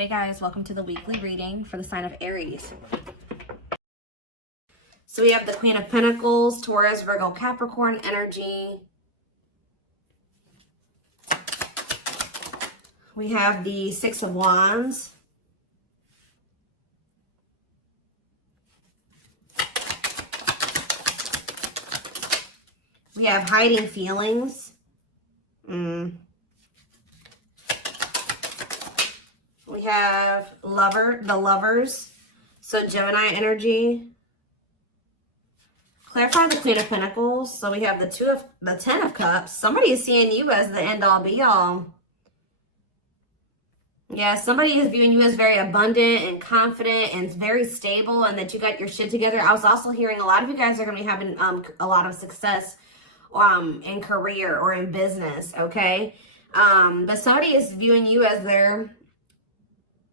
Hey guys, welcome to the weekly reading for the sign of Aries. So we have the Queen of Pentacles, Taurus, Virgo, Capricorn energy. We have the Six of Wands. We have hiding feelings. We have the lovers. So Gemini energy. Clarify the Queen of Pentacles. So we have the Ten of Cups. Somebody is seeing you as the end all be all. Yeah, somebody is viewing you as very abundant and confident and very stable, and that you got your shit together. I was also hearing a lot of you guys are going to be having a lot of success in career or in business, okay? But somebody is viewing you as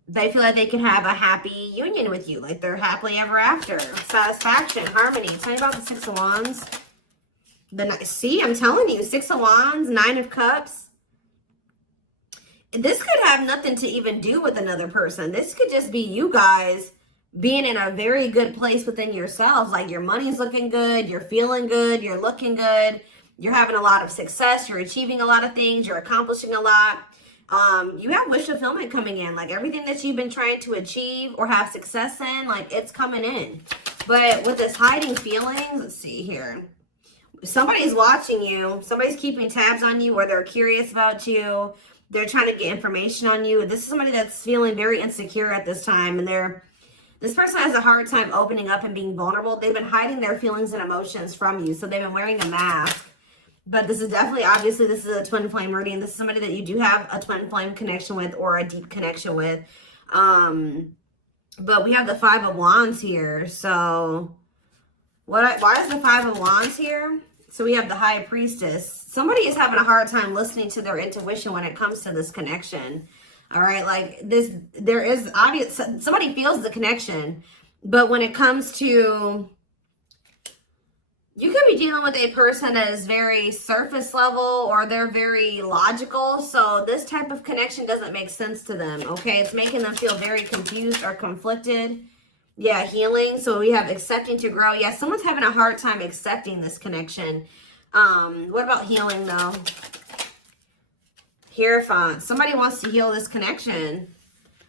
they feel like they can have a happy union with you, like they're happily ever after. Satisfaction, harmony. Tell me about the Six of Wands. See, I'm telling you, Six of Wands, Nine of Cups. This could have nothing to even do with another person. This could just be you guys being in a very good place within yourselves. Like your money's looking good, you're feeling good, you're looking good, you're having a lot of success, you're achieving a lot of things, you're accomplishing a lot. You have wish fulfillment coming in. Like everything that you've been trying to achieve or have success in, like it's coming in. But with this hiding feelings, let's see here. Somebody's watching you. Somebody's keeping tabs on you, or they're curious about you. They're trying to get information on you. This is somebody that's feeling very insecure at this time. And this person has a hard time opening up and being vulnerable. They've been hiding their feelings and emotions from you. So they've been wearing a mask. But this is definitely, obviously, this is a twin flame reading. This is somebody that you do have a twin flame connection with or a deep connection with. But we have the Five of Wands here. So why is the Five of Wands here? So we have the High Priestess. Somebody is having a hard time listening to their intuition when it comes to this connection. All right, like this, there is obvious, somebody feels the connection. But when it comes to, you could be dealing with a person that is very surface level or they're very logical. So this type of connection doesn't make sense to them, okay? It's making them feel very confused or conflicted. Yeah, healing. So we have accepting to grow. Yeah, someone's having a hard time accepting this connection. What about healing, though? Hierophant. Somebody wants to heal this connection.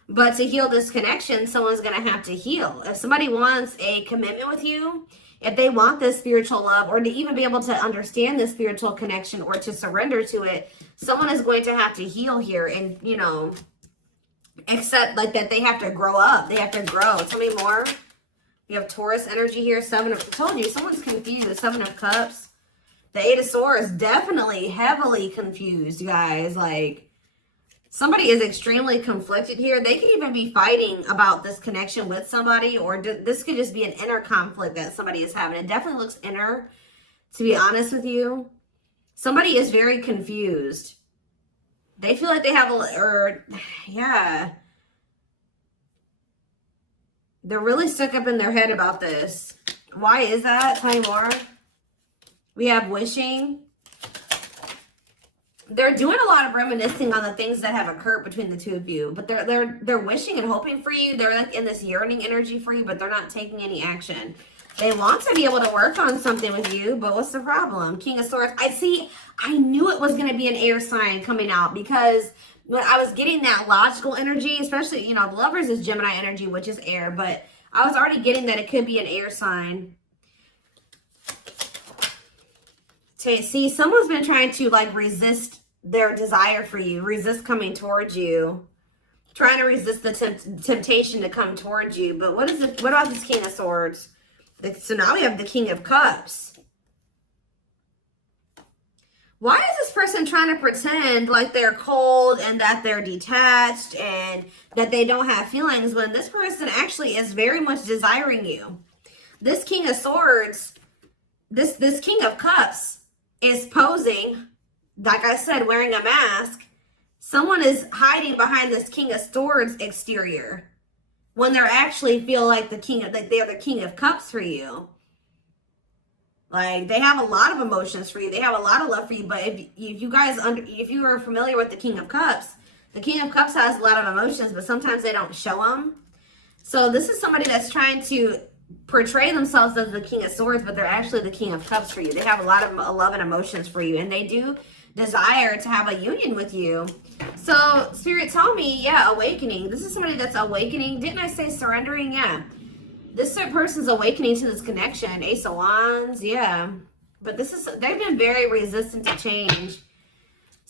But to heal this connection, someone's going to have to heal. If somebody wants a commitment with you, if they want this spiritual love, or to even be able to understand this spiritual connection or to surrender to it, someone is going to have to heal here and, you know, accept like that they have to grow up. They have to grow. Tell me more. We have Taurus energy here. I told you, someone's confused. Seven of Cups. The Eight of Swords, definitely heavily confused, guys. Like, somebody is extremely conflicted here. They could even be fighting about this connection with somebody, or this could just be an inner conflict that somebody is having. It definitely looks inner, to be honest with you. Somebody is very confused. They feel like they have yeah. They're really stuck up in their head about this. Why is that? Tell me more. We have wishing. They're doing a lot of reminiscing on the things that have occurred between the two of you, but they're wishing and hoping for you. They're like in this yearning energy for you, but they're not taking any action. They want to be able to work on something with you, but what's the problem? King of Swords. I knew it was going to be an air sign coming out, because when I was getting that logical energy, especially, you know, the Lovers is Gemini energy, which is air, but I was already getting that it could be an air sign. See, someone's been trying to like resist their desire for you, resist coming towards you, trying to resist the temptation to come towards you. But what about this King of Swords? So now we have the King of Cups. Why is this person trying to pretend like they're cold and that they're detached and that they don't have feelings, when this person actually is very much desiring you? This King of Swords, this King of Cups is posing, like I said, wearing a mask. Someone is hiding behind this King of Swords exterior when they're actually feel like they're the King of Cups for you. Like, they have a lot of emotions for you. They have a lot of love for you. But if you are familiar with the King of Cups, The King of Cups has a lot of emotions, but sometimes they don't show them. So this is somebody that's trying to portray themselves as the King of Swords, but they're actually the King of Cups for you. They have a lot of love and emotions for you, and they do desire to have a union with you. So Spirit, tell me, yeah, awakening. This is somebody that's awakening. Didn't I say surrendering? Yeah. This person's awakening to this connection. Ace of Wands, yeah. But they've been very resistant to change.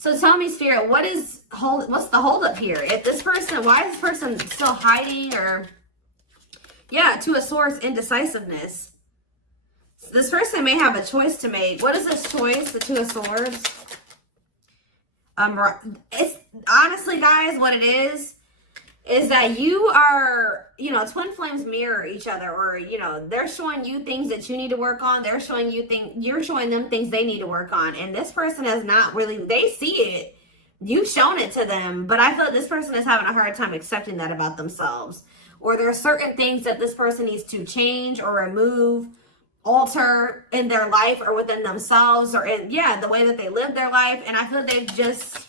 So tell me, Spirit, what's the holdup here? If this person, why is this person still hiding? Or, yeah, Two of Swords, indecisiveness. So this person may have a choice to make. What is this choice? The Two of Swords. It's honestly, guys, what it is that you are, you know, twin flames mirror each other, or, you know, they're showing you things that you need to work on. They're showing you you're showing them things they need to work on. And this person has not really, they see it. You've shown it to them, but I feel like this person is having a hard time accepting that about themselves. Or there are certain things that this person needs to change or remove, alter in their life or within themselves, or in, yeah, the way that they live their life. And I feel like they've just,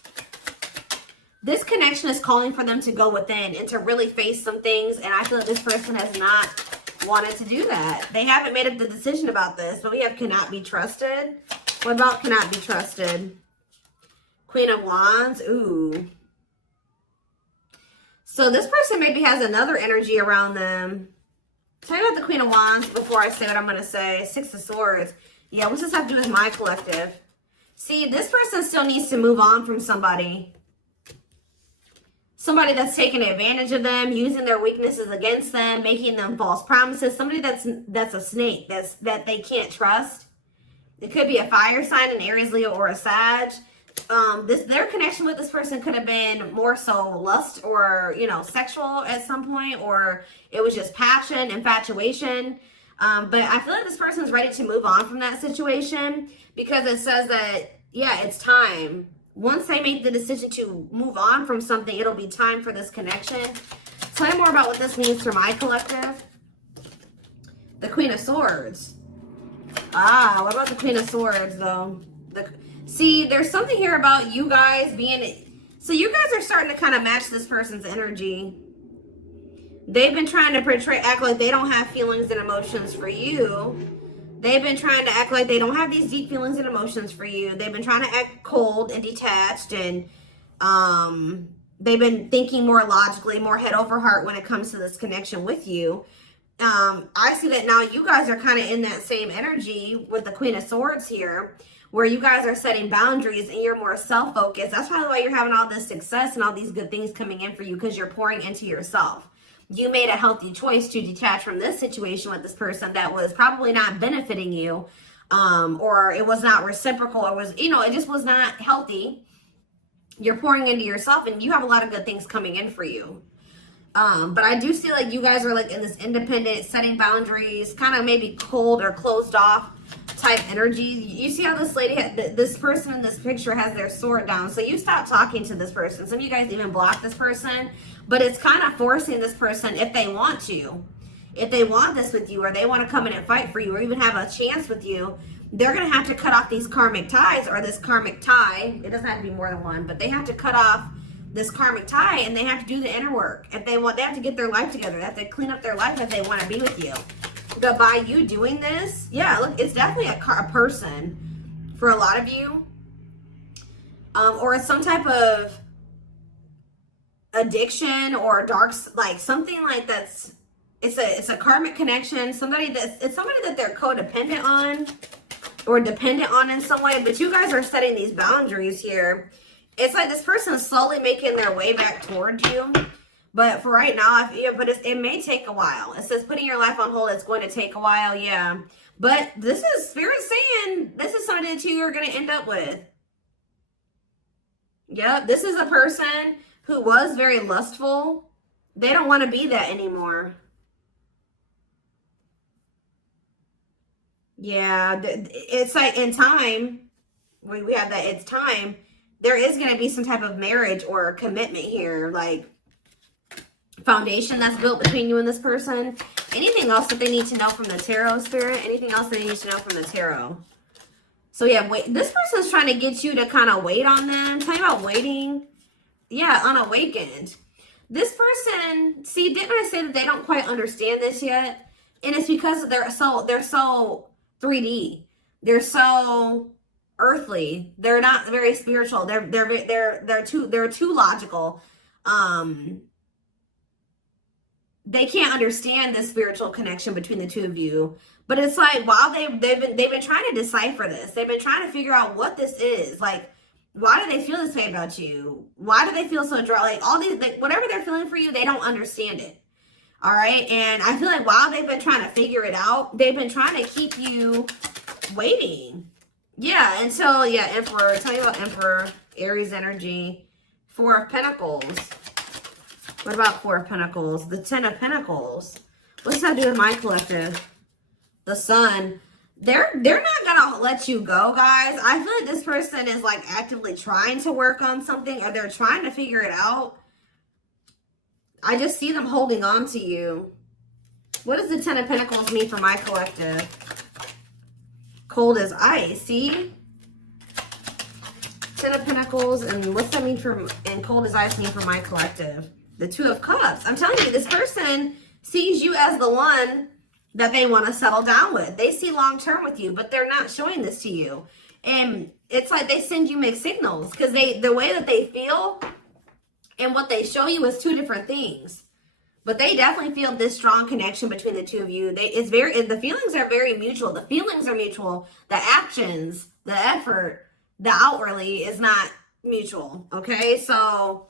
this connection is calling for them to go within and to really face some things. And I feel like this person has not wanted to do that. They haven't made up the decision about this, but we have cannot be trusted. What about cannot be trusted? Queen of Wands. Ooh. So this person maybe has another energy around them. Tell me about the Queen of Wands before I say what I'm going to say. Six of Swords. Yeah, what's this have to do with my collective? See, this person still needs to move on from somebody. Somebody that's taking advantage of them, using their weaknesses against them, making them false promises. Somebody that's a snake, that they can't trust. It could be a fire sign, an Aries, Leo, or a Sag. Their connection with this person could have been more so lust or, you know, sexual at some point, or it was just passion, infatuation. But I feel like this person's ready to move on from that situation, because it says that, yeah, it's time. Once they make the decision to move on from something, it'll be time for this connection. Tell me more about what this means for my collective. The Queen of Swords. Ah, what about the Queen of Swords, though? See, there's something here about you guys being... So you guys are starting to kind of match this person's energy. They've been trying to act like they don't have feelings and emotions for you. They've been trying to act like they don't have these deep feelings and emotions for you. They've been trying to act cold and detached, and they've been thinking more logically, more head over heart when it comes to this connection with you. I see that now you guys are kind of in that same energy with the Queen of Swords here, where you guys are setting boundaries and you're more self-focused. That's probably why you're having all this success and all these good things coming in for you, because you're pouring into yourself. You made a healthy choice to detach from this situation with this person that was probably not benefiting you, or it was not reciprocal, or was, you know, it just was not healthy. You're pouring into yourself, and you have a lot of good things coming in for you. But I do feel like you guys are like in this independent, setting boundaries, kind of maybe cold or closed off type energy. You see how this lady, this person in this picture has their sword down. So you stop talking to this person. Some of you guys even block this person, but it's kind of forcing this person, if they want to, if they want this with you, or they want to come in and fight for you, or even have a chance with you, they're going to have to cut off these karmic ties, or this karmic tie. It doesn't have to be more than one, but they have to cut off this karmic tie, and they have to do the inner work. If they want, they have to get their life together. They have to clean up their life if they want to be with you. But by you doing this, yeah, look, it's definitely a person for a lot of you, or some type of addiction or dark, like something like that's, it's a karmic connection. It's somebody that they're codependent on or dependent on in some way. But you guys are setting these boundaries here. It's like this person is slowly making their way back towards you. But for right now, it may take a while. It says putting your life on hold, it's going to take a while, yeah. But this is Spirit saying this is something that you are going to end up with. Yep, this is a person who was very lustful. They don't want to be that anymore. Yeah, it's like in time, we have that, it's time. There is going to be some type of marriage or commitment here, like foundation that's built between you and this person. Anything else that they need to know from the tarot, Spirit? Anything else they need to know from the tarot? So yeah, wait. This person's trying to get you to kind of wait on them. Tell me about waiting. yeah, unawakened. This person, see, didn't I say that they don't quite understand this yet? And it's because they're so 3D. They're so earthly. They're not very spiritual. They're too logical. They can't understand the spiritual connection between the two of you. But it's like, while they've been trying to decipher this. They've been trying to figure out what this is. Like, why do they feel this way about you? Why do they feel so dry? Like, all these, like, whatever they're feeling for you, they don't understand it. All right. And I feel like while they've been trying to figure it out, they've been trying to keep you waiting. Yeah. Until, yeah, Emperor. Tell me about Emperor, Aries energy, Four of Pentacles. What about Four of Pentacles? The Ten of Pentacles. What's that do with my collective? The Sun. They're not gonna let you go, guys. I feel like this person is like actively trying to work on something, or they're trying to figure it out. I just see them holding on to you. What does the Ten of Pentacles mean for my collective? Cold as ice. See? Ten of Pentacles, and what's that mean for, and cold as ice mean for my collective? The Two of Cups. I'm telling you, this person sees you as the one that they want to settle down with. They see long-term with you, but they're not showing this to you. And it's like they send you mixed signals, because the way that they feel and what they show you is two different things. But they definitely feel this strong connection between the two of you. The feelings are very mutual. The feelings are mutual. The actions, the effort, the outwardly is not mutual. Okay, so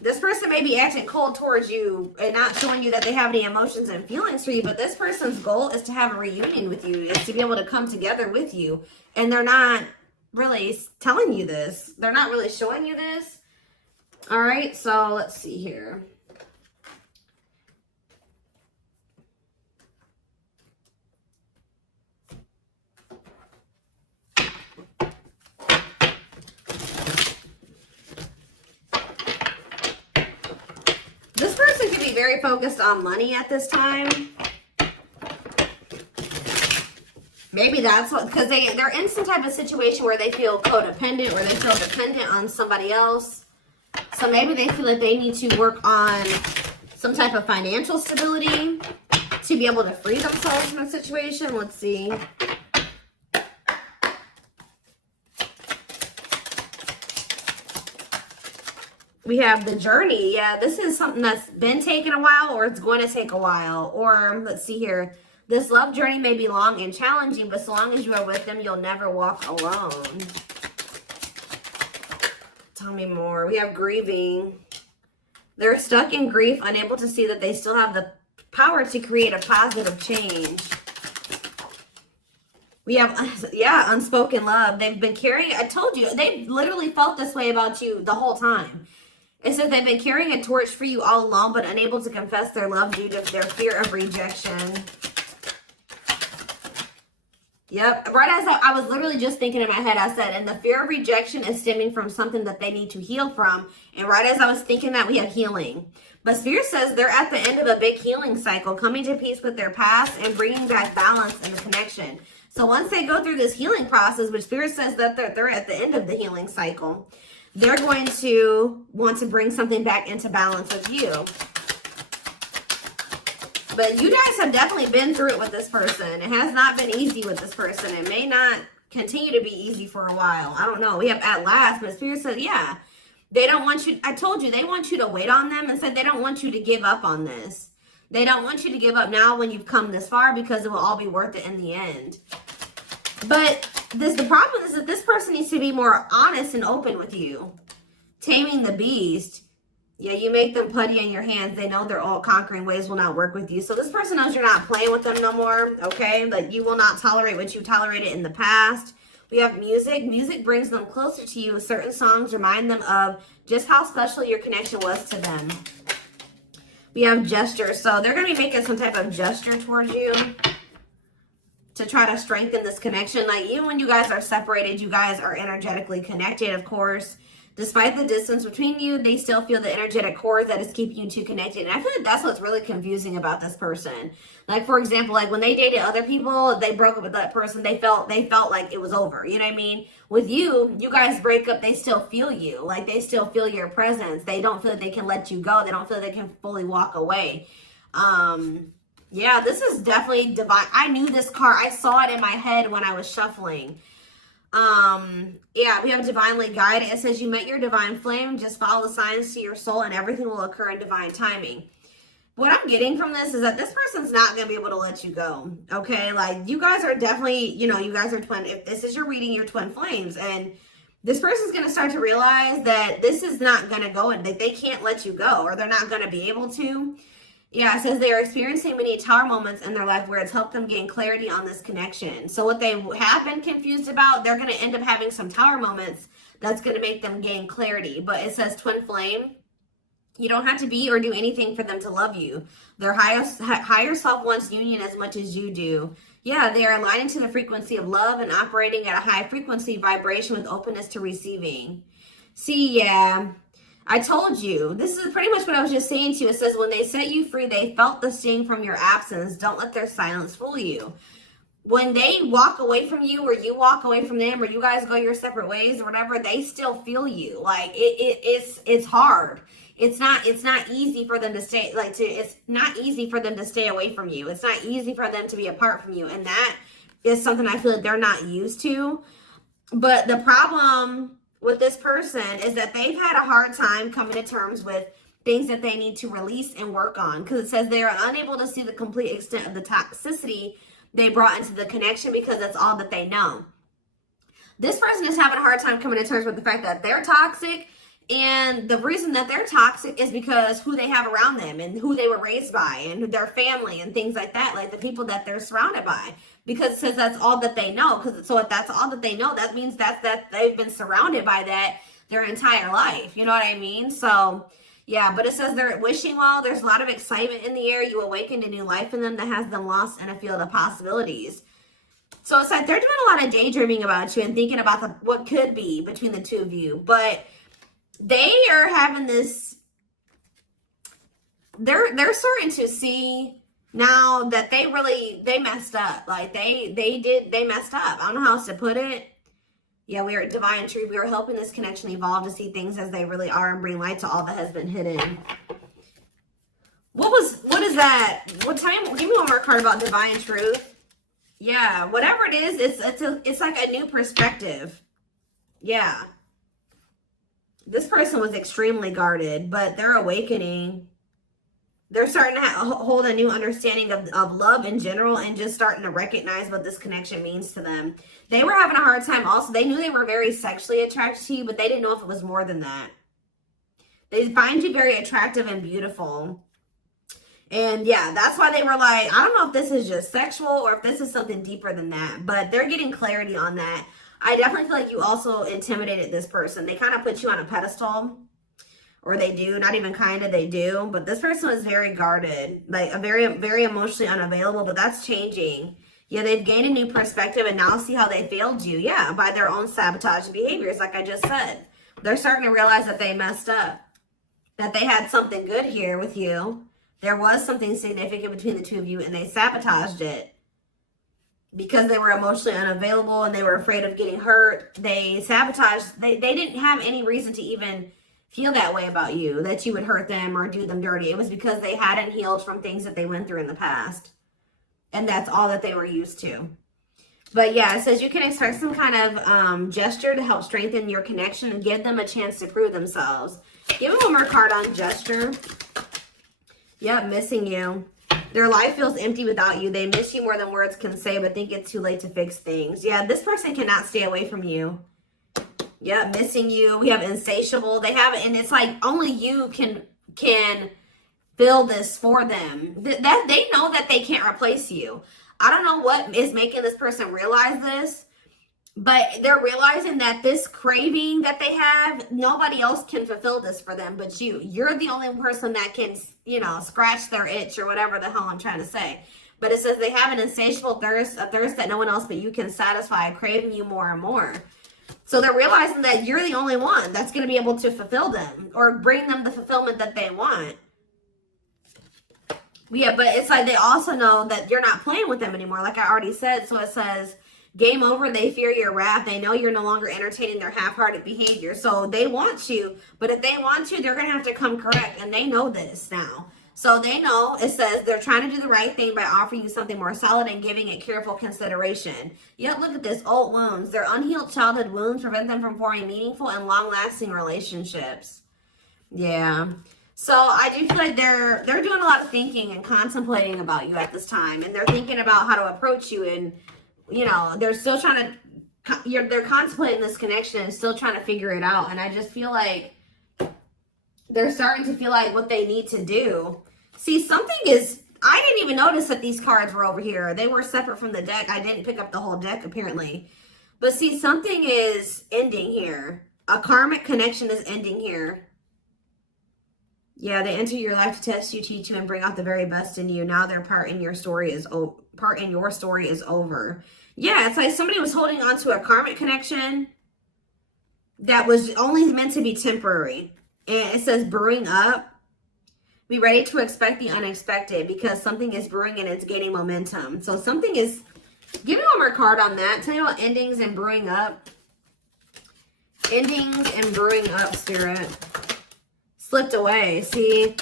this person may be acting cold towards you and not showing you that they have any emotions and feelings for you, but this person's goal is to have a reunion with you, is to be able to come together with you. And they're not really telling you this. They're not really showing you this. All right, so let's see here. This person could be very focused on money at this time. Maybe that's what, because they're in some type of situation where they feel codependent, or they feel dependent on somebody else. So maybe they feel like they need to work on some type of financial stability to be able to free themselves from the situation. Let's see. We have the journey. Yeah, this is something that's been taking a while, or it's going to take a while. Or let's see here. This love journey may be long and challenging, but so long as you are with them, you'll never walk alone. Tell me more. We have grieving. They're stuck in grief, unable to see that they still have the power to create a positive change. We have, yeah, unspoken love. They've been carrying, I told you, they've literally felt this way about you the whole time. It says they've been carrying a torch for you all along, but unable to confess their love due to their fear of rejection. Yep. Right as I was literally just thinking in my head, I said, and the fear of rejection is stemming from something that they need to heal from. And right as I was thinking that, we have healing. But Spirit says they're at the end of a big healing cycle, coming to peace with their past and bringing back balance and the connection. So once they go through this healing process, which Spirit says that they're at the end of the healing cycle, they're going to want to bring something back into balance with you. But you guys have definitely been through it with this person. It has not been easy with this person. It may not continue to be easy for a while. I don't know. We have at last, but Spirit said, yeah, they don't want you. I told you, they want you to wait on them, and said they don't want you to give up on this. They don't want you to give up now when you've come this far, because it will all be worth it in the end. But the problem is that this person needs to be more honest and open with you. Taming the beast. Yeah, you make them putty in your hands. They know their all-conquering ways will not work with you. So this person knows you're not playing with them no more, okay? Like, you will not tolerate what you tolerated in the past. We have music. Music brings them closer to you. Certain songs remind them of just how special your connection was to them. We have gestures. So they're going to be making some type of gesture towards you to try to strengthen this connection. Like, even when you guys are separated, you guys are energetically connected, of course. Despite the distance between you, they still feel the energetic cord that is keeping you two connected. And I feel like that's what's really confusing about this person. Like, for example, like when they dated other people, they broke up with that person, they felt like it was over. You know what I mean? With you, you guys break up, they still feel you. Like, they still feel your presence. They don't feel like they can let you go. They don't feel like they can fully walk away. Yeah, this is definitely divine. I knew this card. I saw it in my head when I was shuffling. Yeah, we have divinely guided. It says you met your divine flame. Just follow the signs to your soul and everything will occur in divine timing. What I'm getting from this is that this person's not going to be able to let you go. Okay, like you guys are definitely, you know, you guys are twin. If this is your reading, you're twin flames, and this person's going to start to realize that this is not going to go and that they can't let you go, or they're not going to be able to. Yeah, it says they are experiencing many tower moments in their life where it's helped them gain clarity on this connection. So what they have been confused about, they're going to end up having some tower moments that's going to make them gain clarity. But it says twin flame. You don't have to be or do anything for them to love you. Their higher self wants union as much as you do. Yeah, they are aligning to the frequency of love and operating at a high frequency vibration with openness to receiving. See, yeah. I told you, this is pretty much what I was just saying to you. It says, when they set you free, they felt the sting from your absence. Don't let their silence fool you. When they walk away from you, or you walk away from them, or you guys go your separate ways or whatever, they still feel you. Like it's hard. It's not easy for them to stay, it's not easy for them to stay away from you. It's not easy for them to be apart from you. And that is something I feel like they're not used to. But the problem with this person is that they've had a hard time coming to terms with things that they need to release and work on, because it says they are unable to see the complete extent of the toxicity they brought into the connection because that's all that they know. This person is having a hard time coming to terms with the fact that they're toxic, and the reason that they're toxic is because who they have around them and who they were raised by and their family and things like that, like the people that they're surrounded by. Because it says that's all that they know. So if that's all that they know, that means that they've been surrounded by that their entire life. You know what I mean? So yeah, but it says they're wishing well. There's a lot of excitement in the air. You awakened a new life in them that has them lost in a field of possibilities. So it's like they're doing a lot of daydreaming about you and thinking about what could be between the two of you. But they are having this, they're starting to see now that they messed up. Like they messed up. I don't know how else to put it. Yeah, we are at divine truth. We are helping this connection evolve to see things as they really are and bring light to all that has been hidden. What is that? What time? Give me one more card about divine truth. Yeah, whatever it is, it's like a new perspective. Yeah. This person was extremely guarded, but they're awakening. They're starting to hold a new understanding of love in general and just starting to recognize what this connection means to them. They were having a hard time also. They knew they were very sexually attracted to you, but they didn't know if it was more than that. They find you very attractive and beautiful. And yeah, that's why they were like, I don't know if this is just sexual or if this is something deeper than that, but they're getting clarity on that. I definitely feel like you also intimidated this person. They kind of put you on a pedestal. Or they do, not even kind of, they do. But this person was very guarded, like a very, very emotionally unavailable, but that's changing. Yeah, they've gained a new perspective and now see how they failed you. Yeah, by their own sabotage behaviors, like I just said. They're starting to realize that they messed up, that they had something good here with you. There was something significant between the two of you and they sabotaged it. Because they were emotionally unavailable and they were afraid of getting hurt, they sabotaged. They didn't have any reason to even feel that way about you, that you would hurt them or do them dirty. It was because they hadn't healed from things that they went through in the past. And that's all that they were used to. But yeah, it says you can expect some kind of gesture to help strengthen your connection and give them a chance to prove themselves. Give them one more card on gesture. Yep, missing you. Their life feels empty without you. They miss you more than words can say, but think it's too late to fix things. Yeah, this person cannot stay away from you. Yeah, missing you. We have insatiable. They have it, and it's like only you can fill this for them. That they know that they can't replace you. I don't know what is making this person realize this, but they're realizing that this craving that they have, nobody else can fulfill this for them but you. You're the only person that can, you know, scratch their itch or whatever the hell I'm trying to say. But it says they have an insatiable thirst, a thirst that no one else but you can satisfy, craving you more and more. So they're realizing that you're the only one that's going to be able to fulfill them or bring them the fulfillment that they want. Yeah, but it's like they also know that you're not playing with them anymore, like I already said. So it says, game over, they fear your wrath. They know you're no longer entertaining their half-hearted behavior. So they want you, but if they want you, they're going to have to come correct. And they know this now. So they know, it says, they're trying to do the right thing by offering you something more solid and giving it careful consideration. Yet look at this, old wounds. Their unhealed childhood wounds prevent them from forming meaningful and long-lasting relationships. Yeah. So I do feel like they're doing a lot of thinking and contemplating about you at this time. And they're thinking about how to approach you. And, you know, they're still trying to, they're contemplating this connection and still trying to figure it out. And I just feel like they're starting to feel like what they need to do. See, something is, I didn't even notice that these cards were over here. They were separate from the deck. I didn't pick up the whole deck, apparently. But see, something is ending here. A karmic connection is ending here. Yeah, they enter your life to test you, teach you, and bring out the very best in you. Now their part in your story is over. Yeah, it's like somebody was holding on to a karmic connection that was only meant to be temporary. And it says brewing up. Be ready to expect the unexpected because something is brewing and it's gaining momentum. So something is, give me one more card on that. Tell me about endings and brewing up. Endings and brewing up, Spirit. Slipped away. See,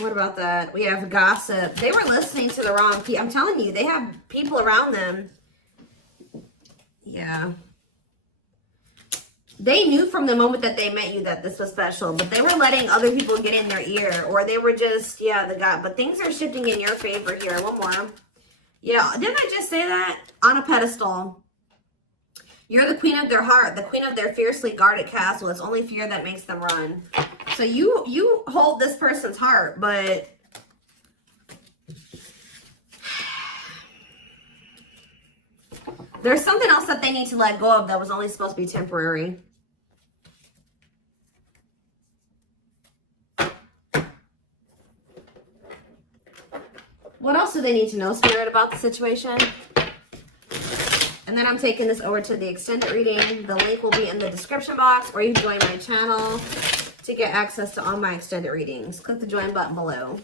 what about that? We have gossip. They were listening to the wrong people. I'm telling you, they have people around them. Yeah. They knew from the moment that they met you that this was special, but they were letting other people get in their ear, or they were just, yeah, but things are shifting in your favor here. One more. Yeah, didn't I just say that? On a pedestal. You're the queen of their heart, the queen of their fiercely guarded castle. It's only fear that makes them run. So you hold this person's heart, but there's something else that they need to let go of that was only supposed to be temporary. What else do they need to know, Spirit, about the situation? And then I'm taking this over to the extended reading. The link will be in the description box, or you can join my channel to get access to all my extended readings. Click the join button below.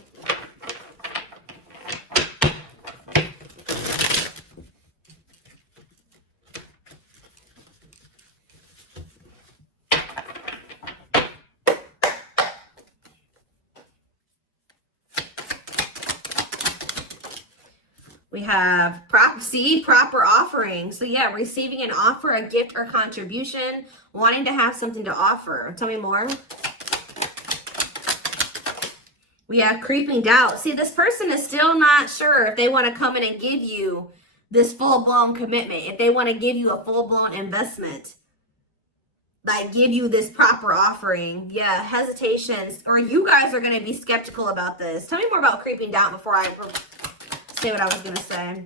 We have proper offering. So yeah, receiving an offer, a gift, or contribution, wanting to have something to offer. Tell me more. We have creeping doubt. See, this person is still not sure if they want to come in and give you this full-blown commitment, if they want to give you a full-blown investment, like give you this proper offering. Yeah, hesitations, or you guys are going to be skeptical about this. Tell me more about creeping doubt before I say what I was going to say.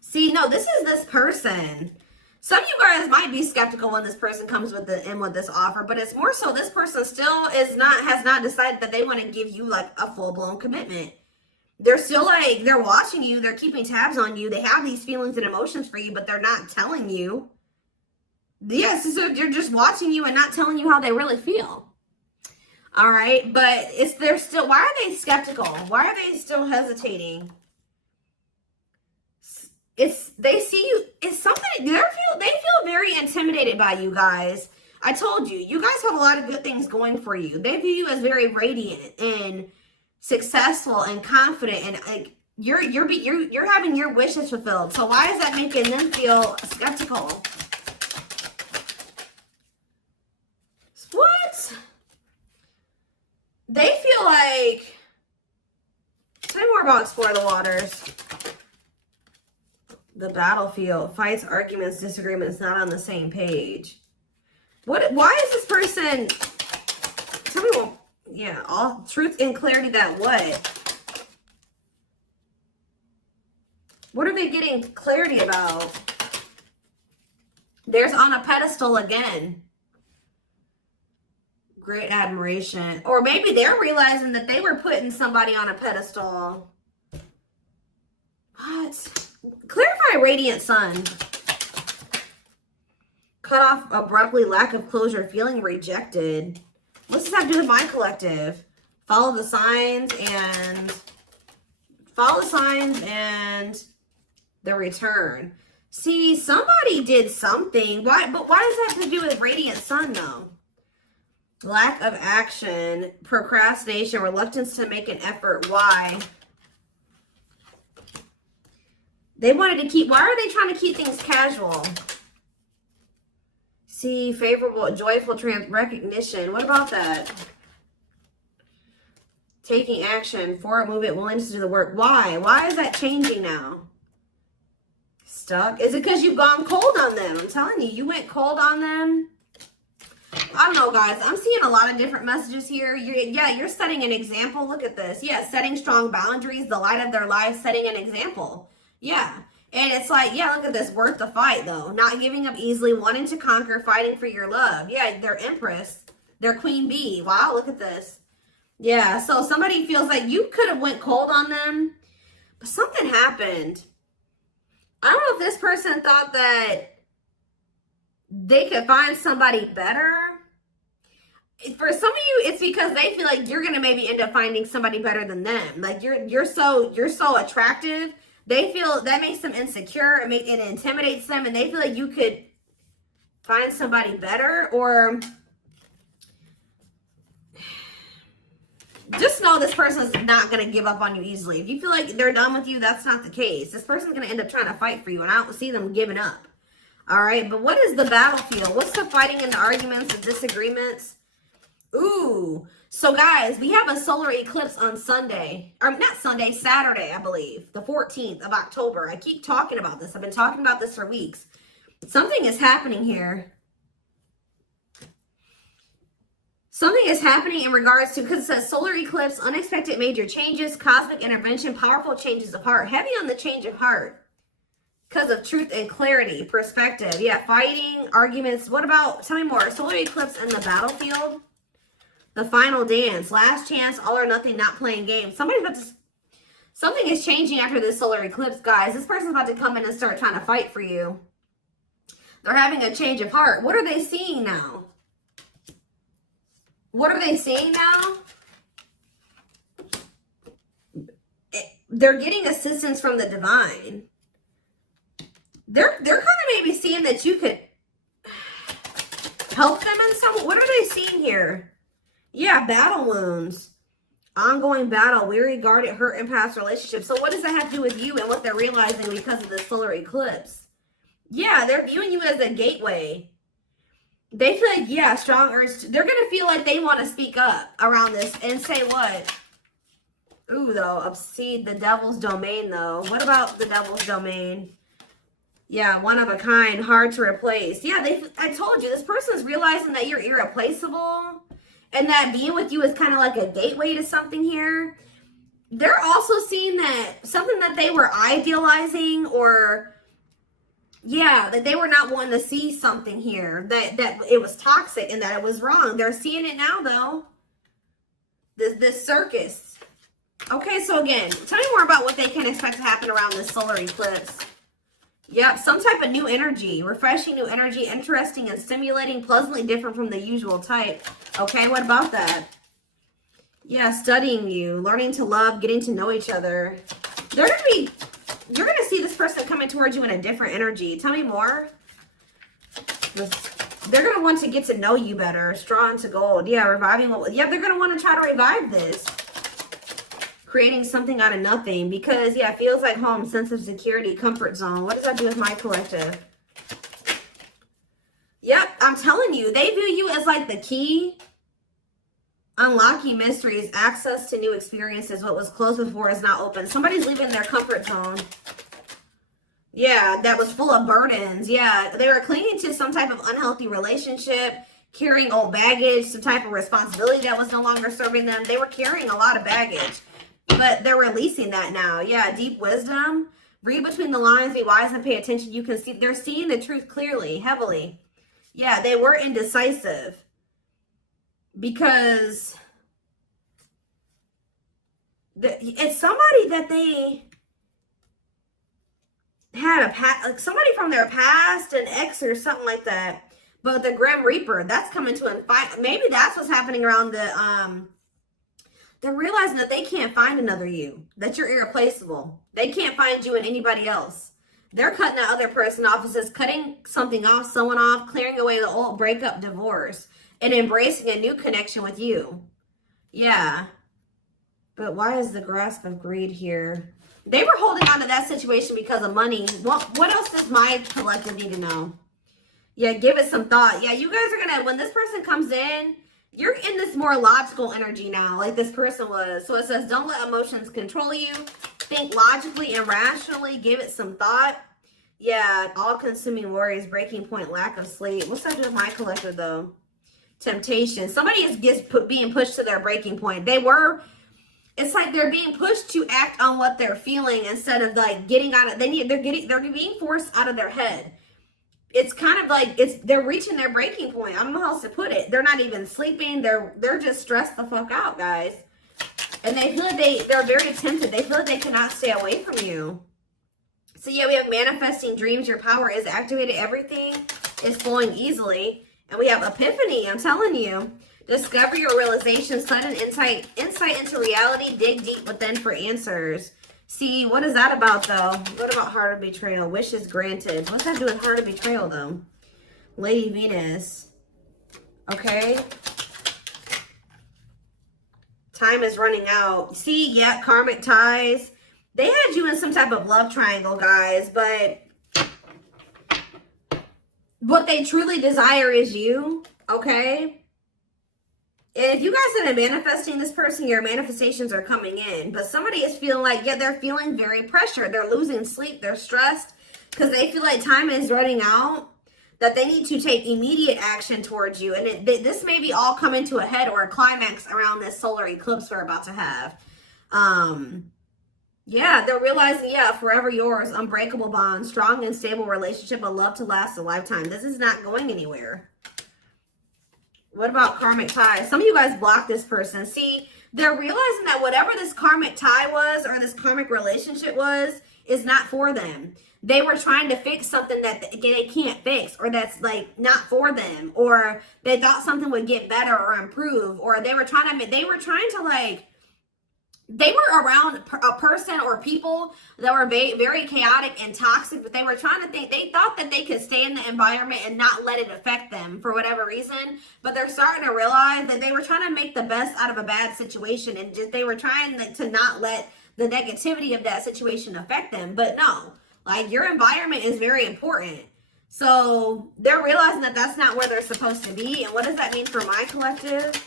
See, no, this is this person. Some of you guys might be skeptical when this person comes with this offer, but it's more so this person still has not decided that they want to give you like a full-blown commitment. They're still like, they're watching you, they're keeping tabs on you, they have these feelings and emotions for you, but they're not telling you. Yes, so they're just watching you and not telling you how they really feel. All right, but they're still, why are they skeptical? Why are they still hesitating? They see you, it's something, they feel very intimidated by you guys. I told you, you guys have a lot of good things going for you. They view you as very radiant and successful and confident, and like you're having your wishes fulfilled. So why is that making them feel skeptical? What? They feel like, tell me more about Explore the Waters. The battlefield, fights, arguments, disagreements, not on the same page. Why is this person, tell me what, yeah, all truth and clarity that what? What are they getting clarity about? There's on a pedestal again. Great admiration. Or maybe they're realizing that they were putting somebody on a pedestal. What? Clarify radiant sun. Cut off abruptly, lack of closure, feeling rejected. What's this have to do with my collective? Follow the signs and the return. See, somebody did something. Why? But why does that have to do with radiant sun though? Lack of action, procrastination, reluctance to make an effort. Why? They wanted to keep, why are they trying to keep things casual? See, favorable, joyful recognition. What about that? Taking action, forward movement, willingness to do the work. Why? Why is that changing now? Stuck? Is it because you've gone cold on them? I'm telling you, you went cold on them. I don't know, guys. I'm seeing a lot of different messages here. You're setting an example. Look at this. Yeah, setting strong boundaries, the light of their life, setting an example. Yeah. And it's like, yeah, look at this. Worth the fight, though. Not giving up easily, wanting to conquer, fighting for your love. Yeah, they're Empress. They're Queen Bee. Wow, look at this. Yeah, so somebody feels like you could have went cold on them, but something happened. I don't know if this person thought that they could find somebody better. For some of you, it's because they feel like you're going to maybe end up finding somebody better than them. Like you're so attractive. They feel that makes them insecure. It intimidates them, and they feel like you could find somebody better. Or just know this person is not going to give up on you easily. If you feel like they're done with you, that's not the case. This person's going to end up trying to fight for you, and I don't see them giving up. All right, but what is the battlefield? What's the fighting and the arguments, the disagreements? Ooh, so guys, we have a solar eclipse on Sunday, or not Sunday, Saturday, I believe, the 14th of October. I keep talking about this. I've been talking about this for weeks. Something is happening here. Something is happening in regards to, because it says solar eclipse, unexpected major changes, cosmic intervention, powerful changes of heart. Heavy on the change of heart because of truth and clarity, perspective. Yeah, fighting, arguments. What about, tell me more. Solar eclipse and the battlefield. The final dance, last chance, all or nothing, not playing games. Somebody's about to, something is changing after this solar eclipse, guys. This person's about to come in and start trying to fight for you. They're having a change of heart. What are they seeing now? What are they seeing now? They're getting assistance from the divine. They're kind of maybe seeing that you could help them in some. What are they seeing here? Yeah, battle wounds. Ongoing battle, weary, guarded, hurt, and past relationships. So what does that have to do with you and what they're realizing because of the solar eclipse? Yeah, they're viewing you as a gateway. They feel like, yeah, strong urge. They're going to feel like they want to speak up around this and say what? Ooh, though, obsede the devil's domain, though. What about the devil's domain? Yeah, one of a kind, hard to replace. Yeah, I told you, this person is realizing that you're irreplaceable and that being with you is kind of like a gateway to something here. They're also seeing that something that they were idealizing, or yeah, that they were not wanting to see something here, that it was toxic and that it was wrong. They're seeing it now, though. This circus. Okay, so again, tell me more about what they can expect to happen around this solar eclipse. Yep, some type of new energy, refreshing new energy, interesting and stimulating, pleasantly different from the usual type. Okay, what about that? Yeah, studying you, learning to love, getting to know each other. You're going to see this person coming towards you in a different energy. Tell me more. They're going to want to get to know you better. Straw into gold. Yeah, reviving. Yeah, they're going to want to try to revive this. Creating something out of nothing. Because, yeah, it feels like home, sense of security, comfort zone. What does that do with my collective? Yep, I'm telling you. They view you as like the key. Unlocking mysteries, access to new experiences. What was closed before is now open. Somebody's leaving their comfort zone. Yeah, that was full of burdens. Yeah, they were clinging to some type of unhealthy relationship, carrying old baggage, some type of responsibility that was no longer serving them. They were carrying a lot of baggage, but they're releasing that now. Yeah, deep wisdom. Read between the lines, be wise and pay attention. You can see, they're seeing the truth clearly, heavily. Yeah, they were indecisive. Because it's somebody that they had like somebody from their past, an ex or something like that. But the Grim Reaper, that's coming to an fight. Maybe that's what's happening around they're realizing that they can't find another you, that you're irreplaceable. They can't find you in anybody else. They're cutting that other person off. It says cutting something off, someone off, clearing away the old breakup, divorce, and embracing a new connection with you. Yeah. But why is the grasp of greed here? They were holding on to that situation because of money. What else does my collective need to know? Yeah, give it some thought. Yeah, you guys are going to, when this person comes in, you're in this more logical energy now, like this person was. So it says, don't let emotions control you. Think logically and rationally. Give it some thought. Yeah, all-consuming worries, breaking point, lack of sleep. What's that do with my collective, though? Temptation. Somebody is being pushed to their breaking point. It's like they're being pushed to act on what they're feeling instead of like getting out of. They're being forced out of their head. It's kind of like they're reaching their breaking point. I don't know how else to put it. They're not even sleeping. They're just stressed the fuck out, guys. And they feel like they're very tempted. They feel like they cannot stay away from you. So yeah, we have manifesting dreams. Your power is activated. Everything is flowing easily. And we have epiphany. I'm telling you. Discover your realization. Sudden insight into reality. Dig deep within for answers. See, what is that about, though? What about heart of betrayal? Wishes granted. What's that do with heart of betrayal, though? Lady Venus. Okay. Time is running out. See, yeah, karmic ties. They had you in some type of love triangle, guys, but what they truly desire is you, okay? If you guys have been manifesting this person, your manifestations are coming in. But somebody is feeling like, yeah, they're feeling very pressured. They're losing sleep. They're stressed because they feel like time is running out, that they need to take immediate action towards you. And this may be all coming to a head or a climax around this solar eclipse we're about to have. Yeah, they're realizing, yeah, forever yours, unbreakable bond, strong and stable relationship, a love to last a lifetime. This is not going anywhere. What about karmic ties? Some of you guys blocked this person. See, they're realizing that whatever this karmic tie was or this karmic relationship was is not for them. They were trying to fix something that they can't fix, or that's like not for them, or they thought something would get better or improve, or they were trying to like, they were around a person or people that were very, very chaotic and toxic, but they were trying to think, they thought that they could stay in the environment and not let it affect them for whatever reason. But they're starting to realize that they were trying to make the best out of a bad situation, and just they were trying to not let the negativity of that situation affect them. But no, like, your environment is very important. So they're realizing that that's not where they're supposed to be. And what does that mean for my collective?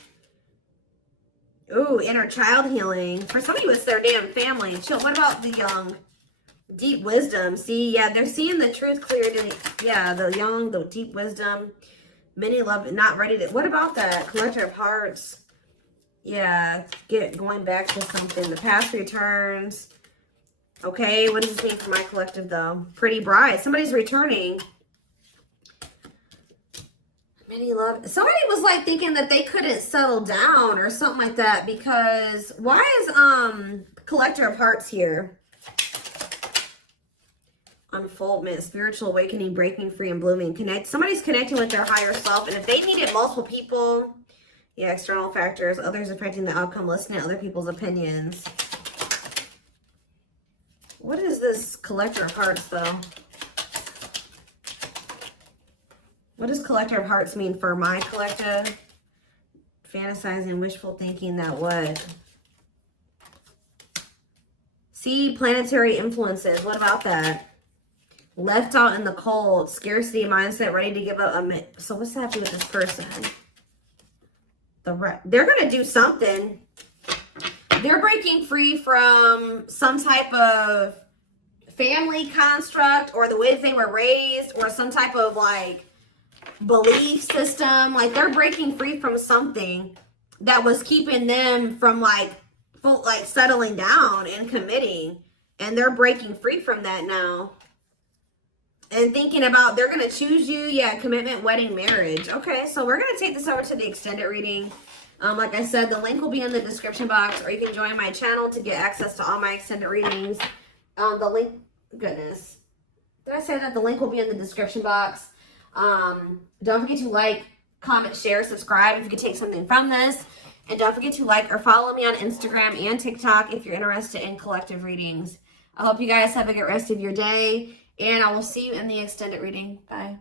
Ooh, inner child healing. For some of you, it's their damn family. Chill. What about the young? Deep wisdom. See, yeah, they're seeing the truth clearly. Yeah, the young, the deep wisdom. Many love, not ready to. What about that? Collector of hearts. Yeah, going back to something. The past returns. Okay, what does this mean for my collective, though? Pretty bride. Somebody's returning. Many love. Somebody was like thinking that they couldn't settle down or something like that, because why is collector of hearts here? Unfoldment, spiritual awakening, breaking free and blooming. Somebody's connecting with their higher self, and if they needed multiple people, yeah, external factors, others affecting the outcome, listening to other people's opinions. What is this collector of hearts, though? What does collector of hearts mean for my collective? Fantasizing, wishful thinking, that what? See, planetary influences. What about that? Left out in the cold, scarcity mindset, ready to give up. So what's that have to do with this person? They're going to do something. They're breaking free from some type of family construct, or the ways they were raised, or some type of like belief system. Like, they're breaking free from something that was keeping them from like settling down and committing, and they're breaking free from that now and thinking about they're going to choose you. Yeah, commitment, wedding, marriage. Okay, so we're going to take this over to the extended reading. Like I said, the link will be in the description box, or you can join my channel to get access to all my extended readings. The link, goodness, did I say that? The link will be in the description box. Don't forget to like, comment, share, subscribe if you could take something from this. And don't forget to like or follow me on Instagram and TikTok if you're interested in collective readings. I hope you guys have a good rest of your day, and I will see you in the extended reading. Bye.